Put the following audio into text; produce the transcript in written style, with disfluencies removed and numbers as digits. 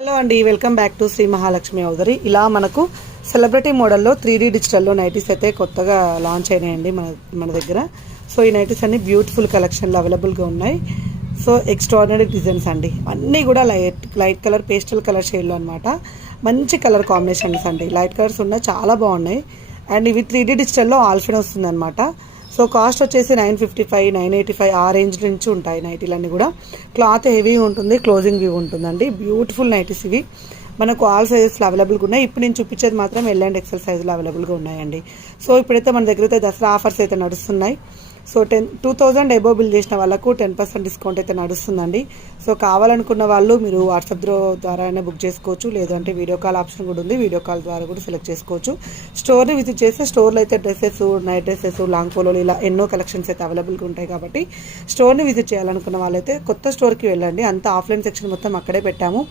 Hello అండి, welcome back to Sri Mahalakshmi ఔదరి. ఇలా మనకు సెలబ్రిటీ మోడల్లో 3D డిజిటల్లో నైటీస్ అయితే కొత్తగా లాంచ్ అయినాయండి మన దగ్గర. సో ఈ నైటీస్ అన్ని బ్యూటిఫుల్ కలెక్షన్లో అవైలబుల్గా ఉన్నాయి. సో ఎక్స్ట్రాడినరీ డిజైన్స్ అండి, అన్నీ కూడా లైట్ కలర్ పేస్టల్ కలర్ షేడ్లో అనమాట. మంచి కలర్ కాంబినేషన్స్ అండి, లైట్ కలర్స్ ఉన్నాయి, చాలా బాగున్నాయి. అండ్ ఇవి 3D డిజిటల్లో ఆల్ఫిన్ వస్తుంది అనమాట. సో కాస్ట్ వచ్చేసి 955, 985 ఆ రేంజ్ నుంచి ఉంటాయి నైటీలన్నీ కూడా. క్లాత్ హెవీ ఉంటుంది, క్లోజింగ్ వ్యూ ఉంటుందండి. బ్యూటిఫుల్ నైటీస్ ఇవి మనకు ఆల్ సైజెస్లో అవైలబుల్గా ఉన్నాయి. ఇప్పుడు నేను చూపించేది మాత్రం ఎల్ అండ్ ఎక్సెల్ సైజులో అవైలబుల్గా ఉన్నాయండి. సో ఇప్పుడైతే మన దగ్గర అయితే దసరా ఆఫర్స్ అయితే నడుస్తున్నాయి. సో 2000 ఎబో బిల్ చేసిన వాళ్ళకు 10% డిస్కౌంట్ అయితే నడుస్తుందండి. సో కావాలనుకున్న వాళ్ళు మీరు వాట్సాప్ ద్వారా బుక్ చేసుకోవచ్చు, లేదంటే వీడియో కాల్ ఆప్షన్ కూడా ఉంది, వీడియో కాల్ ద్వారా కూడా సెలెక్ట్ చేసుకోవచ్చు. స్టోర్ని విజిట్ చేస్తే స్టోర్లో అయితే డ్రెస్సెస్, నైట్ డ్రెస్సెస్, లాంగ్ పోలోలు ఇలా ఎన్నో కలెక్షన్స్ అయితే అవైలబుల్గా ఉంటాయి. కాబట్టి స్టోర్ని విజిట్ చేయాలనుకున్న వాళ్ళైతే కొత్త స్టోర్కి వెళ్ళండి. అంతా ఆఫ్లైన్ సెక్షన్ మొత్తం అక్కడే పెట్టాము.